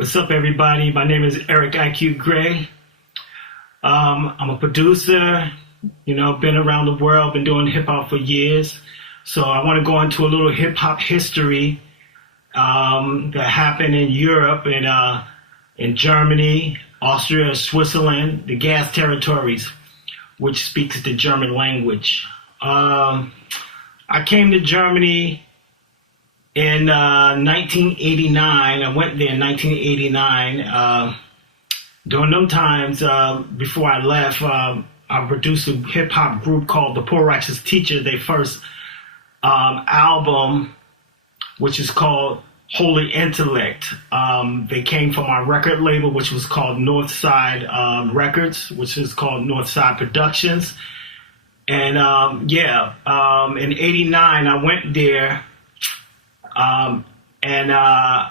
What's up, everybody? My name is Eric IQ Gray. I'm a producer, been around the world, been doing hip hop for years. So I want to go into a little hip hop history that happened in Europe and in Germany, Austria, Switzerland, the gas territories, which speaks the German language. I came to Germany in 1989. I went there in 1989. During them times, before I left, I produced a hip hop group called the Poor Righteous Teacher. Their first album, which is called Holy Intellect. They came from our record label, which was called Northside Records, which is called Northside Productions. And in '89, I went there, and I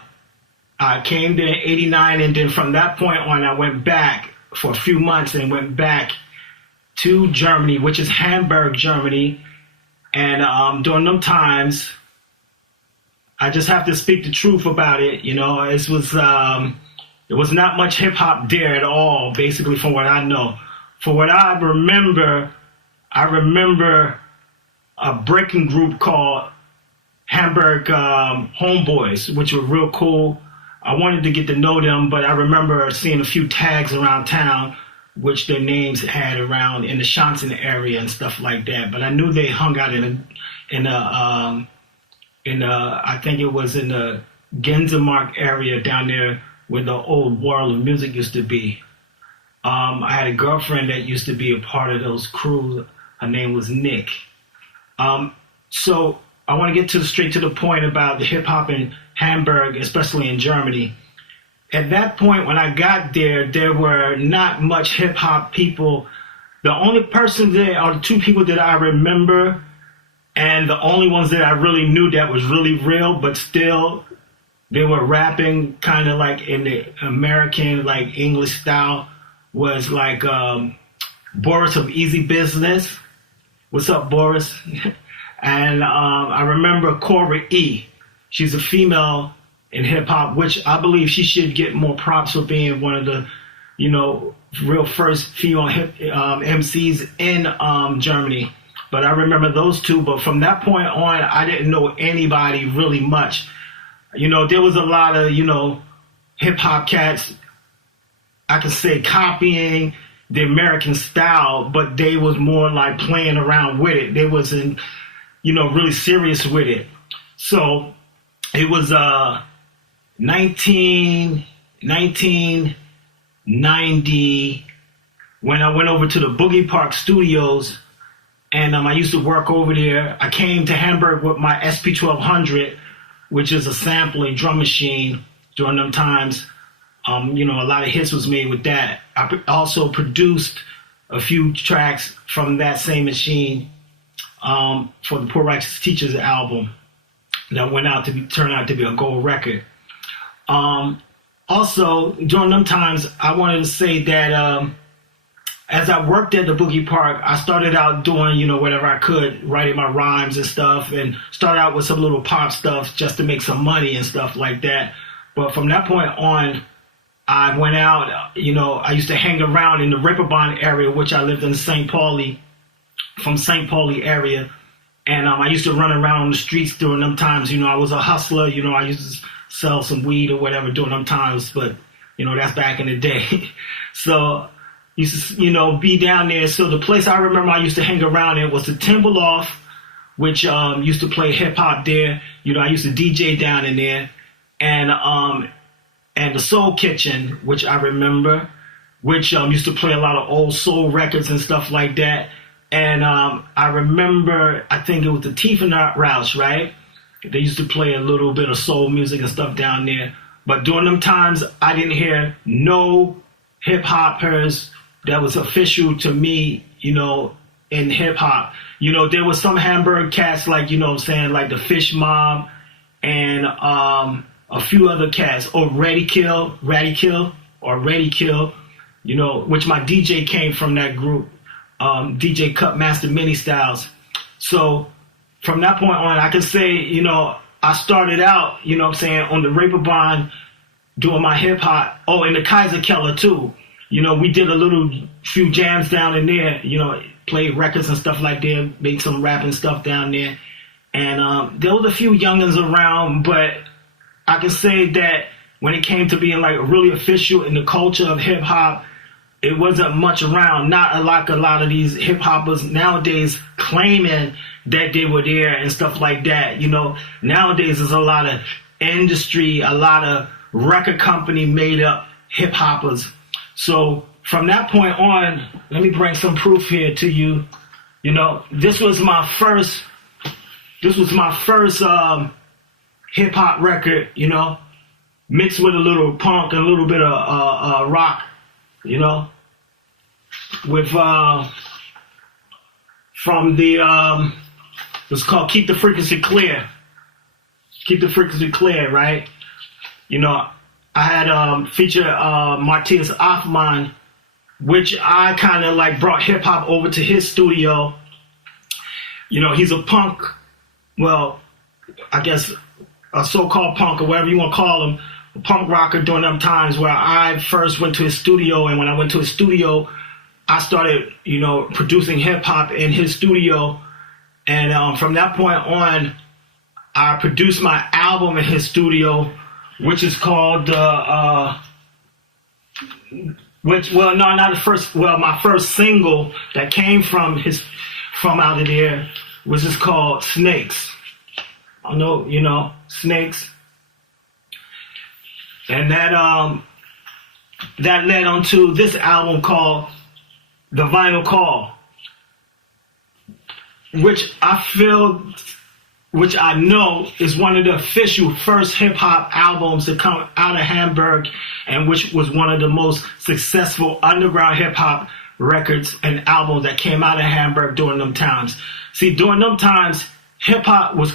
came there in '89, and then from that point on, I went back for a few months and went back to Germany, which is Hamburg, Germany. And during them times, I just have to speak the truth about it. There was not much hip hop there at all, basically, from what I know. For what I remember a breaking group called Hamburg Homeboys, which were real cool. I wanted to get to know them, but I remember seeing a few tags around town, which their names had around in the Schanzen area and stuff like that. But I knew they hung out I think it was in the Gänsemarkt area down there where the old World of Music used to be. I had a girlfriend that used to be a part of those crews. Her name was Nick. So I want to get straight to the point about the hip hop in Hamburg, especially in Germany. At that point, when I got there, there were not much hip hop people. The only person there are the two people that I remember, and the only ones that I really knew that was really real, but still they were rapping kind of like in the American, like English style, was like Boris of Easy Business. What's up, Boris? And I remember Cora E. She's a female in hip hop, which I believe she should get more props for being one of the, real first female hip MCs in Germany. But I remember those two. But from that point on, I didn't know anybody really much. There was a lot of, hip hop cats, I could say, copying the American style, but they was more like playing around with it. They wasn't, really serious with it. So it was 1990 when I went over to the Boogie Park Studios, and I used to work over there. I came to Hamburg with my SP1200, which is a sampling drum machine during them times. A lot of hits was made with that. I also produced a few tracks from that same machine for the Poor Righteous Teachers album that turned out to be a gold record. Also, during them times, I wanted to say that as I worked at the Boogie Park, I started out doing, whatever I could, writing my rhymes and stuff, and started out with some little pop stuff just to make some money and stuff like that. But from that point on, I went out, I used to hang around in the Reeperbahn area, which I lived in St. Pauli, from St. Pauli area. And I used to run around on the streets during them times. I was a hustler. I used to sell some weed or whatever during them times. But, that's back in the day. So used to, be down there. So the place I remember I used to hang around in was the Timberloft, which used to play hip hop there. I used to DJ down in there. And the Soul Kitchen, which I remember, which used to play a lot of old soul records and stuff like that. And I remember, I think it was the Tiefenart Rausch, right? They used to play a little bit of soul music and stuff down there. But during them times, I didn't hear no hip-hoppers that was official to me, in hip-hop. There was some Hamburg cats like, like the Fish Mob and a few other cats, Ready Kill, which my DJ came from that group, DJ Cut Master Mini Styles. So from that point on, I can say, I started out, on the Reeperbahn doing my hip hop. Oh, and the Kaiser Keller too. You know, we did a few jams down in there. You know, played records and stuff like that. Made some rapping stuff down there. And there was a few youngins around, but I can say that when it came to being like really official in the culture of hip hop, it wasn't much around. Not like a lot of these hip hoppers nowadays claiming that they were there and stuff like that. You know, nowadays there's a lot of industry, a lot of record company made up hip hoppers. So from that point on, let me bring some proof here to you. You know, this was my first hip hop record, you know, mixed with a little punk and a little bit of rock, you know, with from the it's called Keep the Frequency Clear. Keep the Frequency Clear, right? You know, I had featured Matthias Offman, which I kind of like brought hip hop over to his studio. You know, he's a punk, well, I guess a so-called punk or whatever you want to call him, a punk rocker during them times where I first went to his studio. And when I went to his studio, I started, you know, producing hip hop in his studio. And from that point on, I produced my album in his studio, which is called, my first single that came from out of there was just called Snakes. I know, you know, Snakes. And that led onto this album called The Vinyl Call, which I know is one of the official first hip hop albums to come out of Hamburg, and which was one of the most successful underground hip hop records and albums that came out of Hamburg during them times. See, during them times, Hamburg was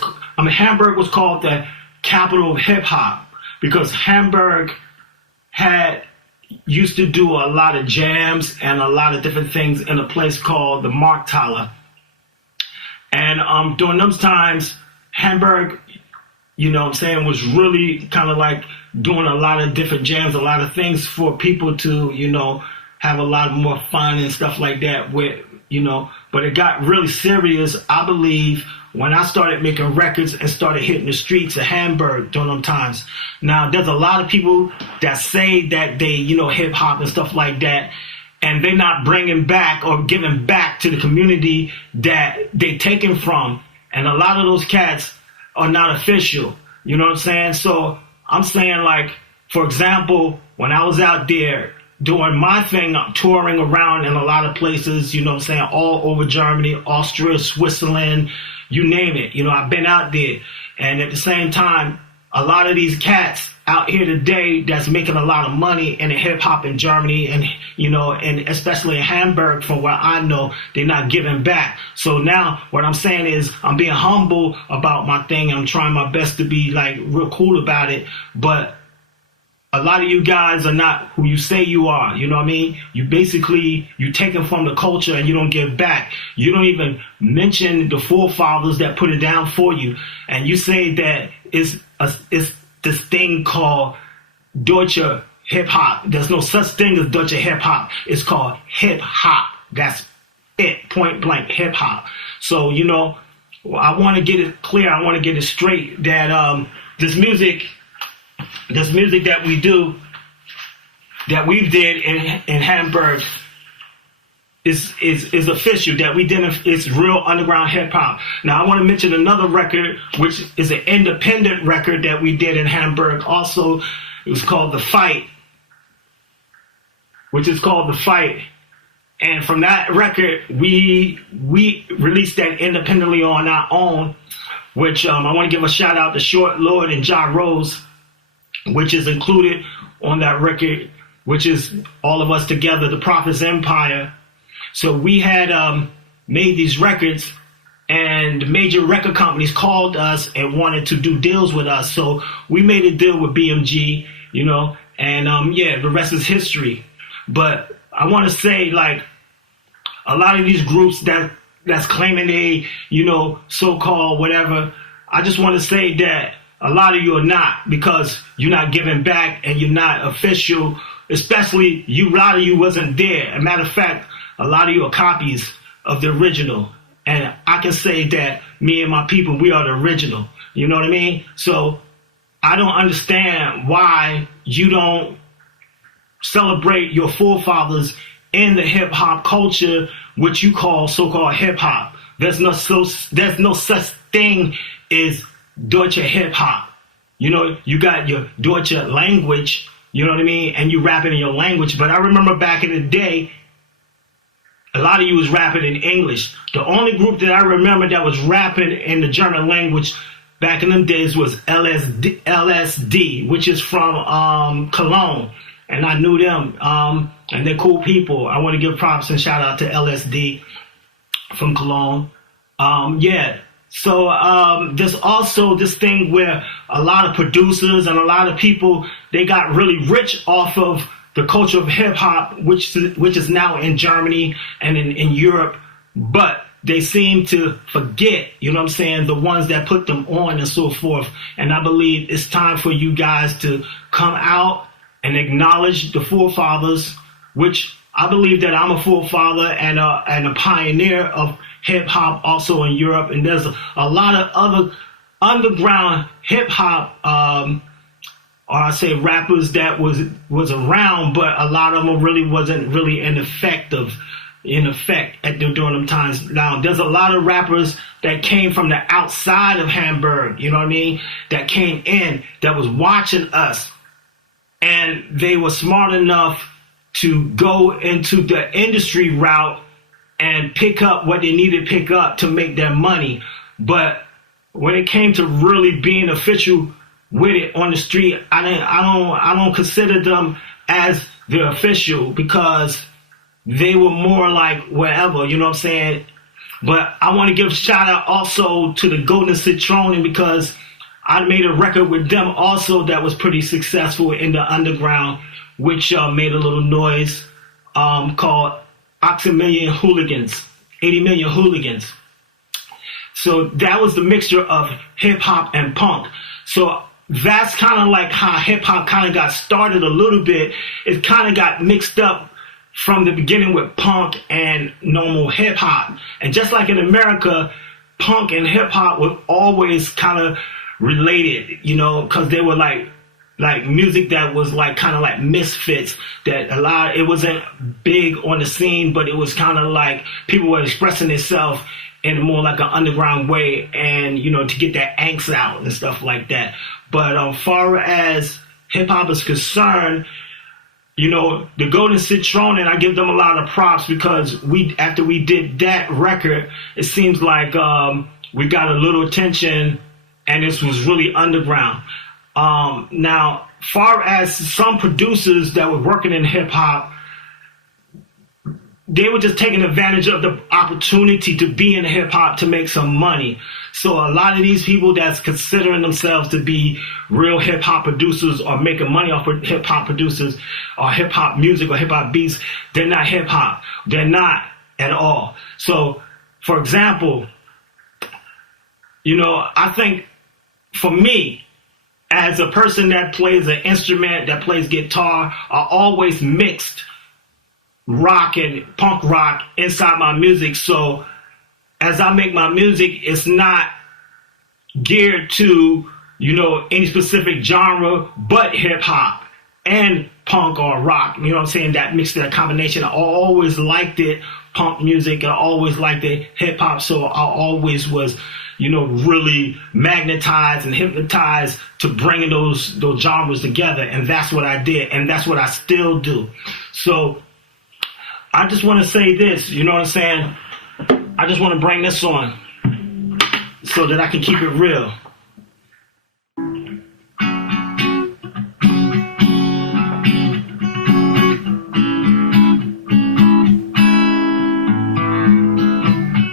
called the capital of hip hop because Hamburg used to do a lot of jams and a lot of different things in a place called the Markthalle. And during those times, Hamburg, you know what I'm saying, was really kind of like doing a lot of different jams, a lot of things for people to, you know, have a lot more fun and stuff like that with, you know. But it got really serious, I believe, when I started making records and started hitting the streets of Hamburg during them times. Now, there's a lot of people that say that they, you know, hip hop and stuff like that, and they're not bringing back or giving back to the community that they taken from. And a lot of those cats are not official. You know what I'm saying? So I'm saying, like, for example, when I was out there doing my thing, touring around in a lot of places, you know what I'm saying, all over Germany, Austria, Switzerland, you name it. You know, I've been out there. And at the same time, a lot of these cats out here today that's making a lot of money in the hip hop in Germany and, you know, and especially in Hamburg, from what I know, they're not giving back. So now what I'm saying is I'm being humble about my thing. I'm trying my best to be like real cool about it. But a lot of you guys are not who you say you are. You know what I mean? You take it from the culture and you don't give back. You don't even mention the forefathers that put it down for you. And you say that it's this thing called Deutsch Hip Hop. There's no such thing as Deutsch Hip Hop. It's called hip hop. That's it, point blank, hip hop. So, you know, I want to get it clear. I want to get it straight that this music that we do, that we did in Hamburg is official, that we did, it's real underground hip hop. Now I want to mention another record, which is an independent record that we did in Hamburg also. It was called The Fight, And from that record, we released that independently on our own, which I want to give a shout out to Short Lord and Ja Rose, which is included on that record, which is all of us together, the Prophet's Empire. So we had made these records, and major record companies called us and wanted to do deals with us. So we made a deal with BMG, you know, and the rest is history. But I want to say, like, a lot of these groups that's claiming they, you know, so-called whatever, I just want to say that a lot of you are not, because you're not giving back and you're not official. Especially a lot of you wasn't there. As a matter of fact, a lot of you are copies of the original. And I can say that me and my people, we are the original. You know what I mean? So I don't understand why you don't celebrate your forefathers in the hip hop culture, which you call so-called hip hop. There's no such thing as Deutsch Hip Hop. You know, you got your Deutsch language, you know what I mean, and you rapping in your language. But I remember back in the day, a lot of you was rapping in English. The only group that I remember that was rapping in the German language back in them days was LSD, which is from Cologne. And I knew them, and they're cool people. I want to give props and shout out to LSD from Cologne. Yeah. So there's also this thing where a lot of producers and a lot of people, they got really rich off of the culture of hip hop, which is now in Germany and in Europe, but they seem to forget, you know what I'm saying, the ones that put them on and so forth. And I believe it's time for you guys to come out and acknowledge the forefathers, which I believe that I'm a forefather and a pioneer of hip hop also in Europe. And there's a lot of other underground hip hop, or I say rappers that was around, but a lot of them really wasn't really in effect during them times. Now, there's a lot of rappers that came from the outside of Hamburg, you know what I mean, that came in, that was watching us, and they were smart enough to go into the industry route and pick up what they needed to pick up to make their money. But when it came to really being official with it on the street, I don't consider them as the official, because they were more like wherever, you know what I'm saying? But I want to give a shout out also to the Golden Citroen, because I made a record with them also that was pretty successful in the underground, which made a little noise, called 80 Million Hooligans. So that was the mixture of hip hop and punk. So that's kind of like how hip hop kind of got started a little bit. It kind of got mixed up from the beginning with punk and normal hip hop. And just like in America, punk and hip hop were always kind of related, you know, because they were like music that was like kind of like misfits, that it wasn't big on the scene, but it was kind of like people were expressing themselves in more like an underground way, and, you know, to get that angst out and stuff like that. But as far as hip hop is concerned, you know, the Golden Citroen, and I give them a lot of props, because after we did that record, it seems like we got a little attention, and this was really underground. Now, far as some producers that were working in hip hop, they were just taking advantage of the opportunity to be in hip hop to make some money. So a lot of these people that's considering themselves to be real hip hop producers or making money off of hip hop producers or hip hop music or hip hop beats, they're not hip hop. They're not at all. So, for example, you know, I think for me, as a person that plays an instrument, that plays guitar, I always mixed rock and punk rock inside my music. So as I make my music, it's not geared to, you know, any specific genre, but hip hop and punk or rock. You know what I'm saying? That mixed, that combination. I always liked it, punk music. I always liked it, hip hop. So I always was, you know, really magnetized and hypnotized to bringing those genres together. And that's what I did. And that's what I still do. So I just want to say this, you know what I'm saying? I just want to bring this on so that I can keep it real.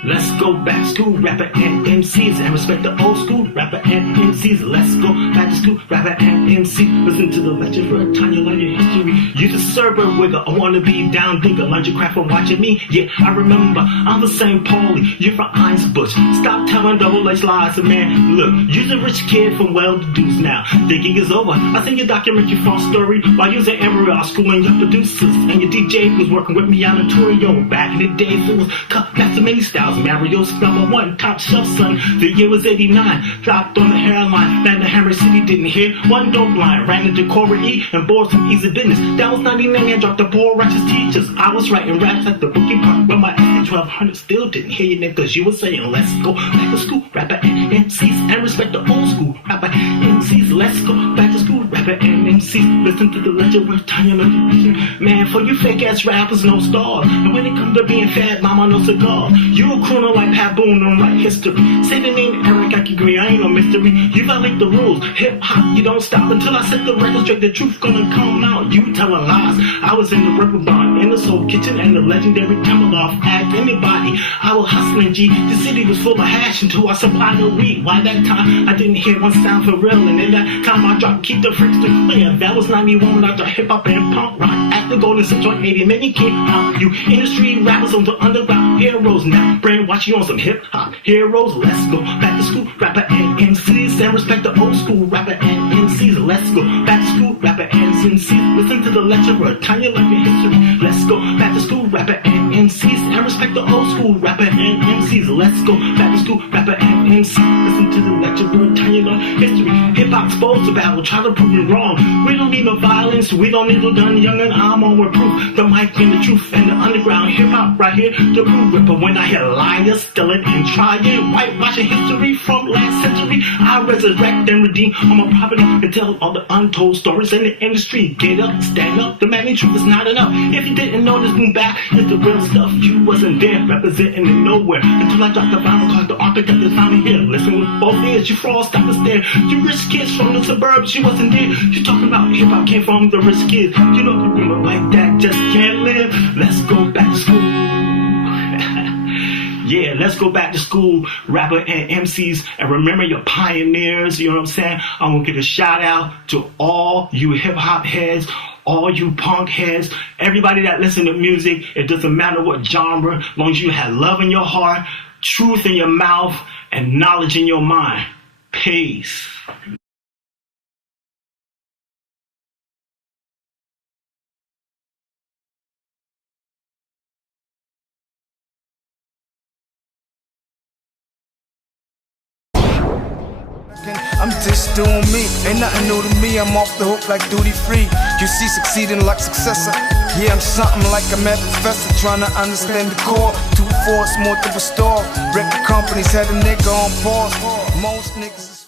Let's go back school rapper and MCs, and respect the old school rapper and MCs. Let's go back to school rapper and MC. Listen to the lecture for a time you learn your history. You the server with a wannabe down digger. Learn your craft from watching me. Yeah, I remember. I'm the same Paulie. You're from Einsbusch. Stop telling double-edged lies, man. Look, you're the rich kid from well-to-do's now. The gig is over. I seen your documentary false story while you was at Emerald schooling your producers, and your DJ was working with me on a tour. Yo, back in the days it was cut. That's the many styles. Mario's #1 top shelf, son. The year was '89. Dropped on the hairline. Then the Hamburg City didn't hear one dope line. Ran into Cora E and bought some easy business. That was 99 and dropped the poor righteous teachers. I was writing raps at the bookie park, but my SD1200 still didn't hear you, niggas. You were saying, let's go back to school, rapper and MCs, and respect the old school rapper MCs. Let's go back to school, rapper and MCs. Listen to the legend, we're telling you, man, for you fake ass rappers, no stars. And when it comes to being fat, mama, no cigar. You a crooner like Pat Boone on right history. Say the name Eric, I can agree, I ain't no mystery. You violate the rules, hip hop, you don't stop until I set the record straight. The truth gonna come out, you telling lies. I was in the rubber barn, in the soul kitchen, and the legendary Timberloft. Ask anybody, I was hustling G. The city was full of hash until I supplied the weed. Why that time I didn't hear one sound for real, and in that time I dropped Keep the Freaks to Clear. That was 91 after hip hop and punk rock. At the Golden Central 80, many came out. You industry rappers on the underground heroes now. Brainwash you on some hip hop heroes. Let's go back to school, rapper and MCs, and respect the old school rapper and MCs. Let's go back to school, rapper and MCs. Listen to the lecturer, tell you like your history. Let's go back to school, rapper and MCs, and respect the old school rapper and MCs. Let's go back to school, rapper and MCs. Listen to the lecturer, tell you like history. Hip hop exposed the battle, try to prove it wrong. We don't need no violence, we don't need no gun, young and I'm on with proof. The mic and the truth and the underground hip hop right here, the blue ripper. When I hear liars, stealing and trying, whitewashing history from last century, I resurrect and redeem all my property and tell all the untold stories in the industry. Get up, stand up, the man truth is not enough. If you didn't know this boom back, it's the real stuff. You wasn't there, representing it nowhere until I dropped the vinyl, cause the architect is finally here. Listen with both ears, you fraud, stop and stare. You rich kids from the suburbs, you wasn't there. You talking about hip hop came from the rich kids. You know the rumor like that just can't live. Let's go back to school. Yeah, let's go back to school, rapper and MCs, and remember your pioneers, you know what I'm saying? I'm gonna give a shout out to all you hip hop heads, all you punk heads, everybody that listen to music. It doesn't matter what genre, as long as you have love in your heart, truth in your mouth, and knowledge in your mind. Peace. I'm just doing me, ain't nothing new to me. I'm off the hook like duty free. You see, succeeding like successor. Yeah, I'm something like a mad professor, trying to understand the core. 2 force more to restore. Record companies had a nigga on pause. Most niggas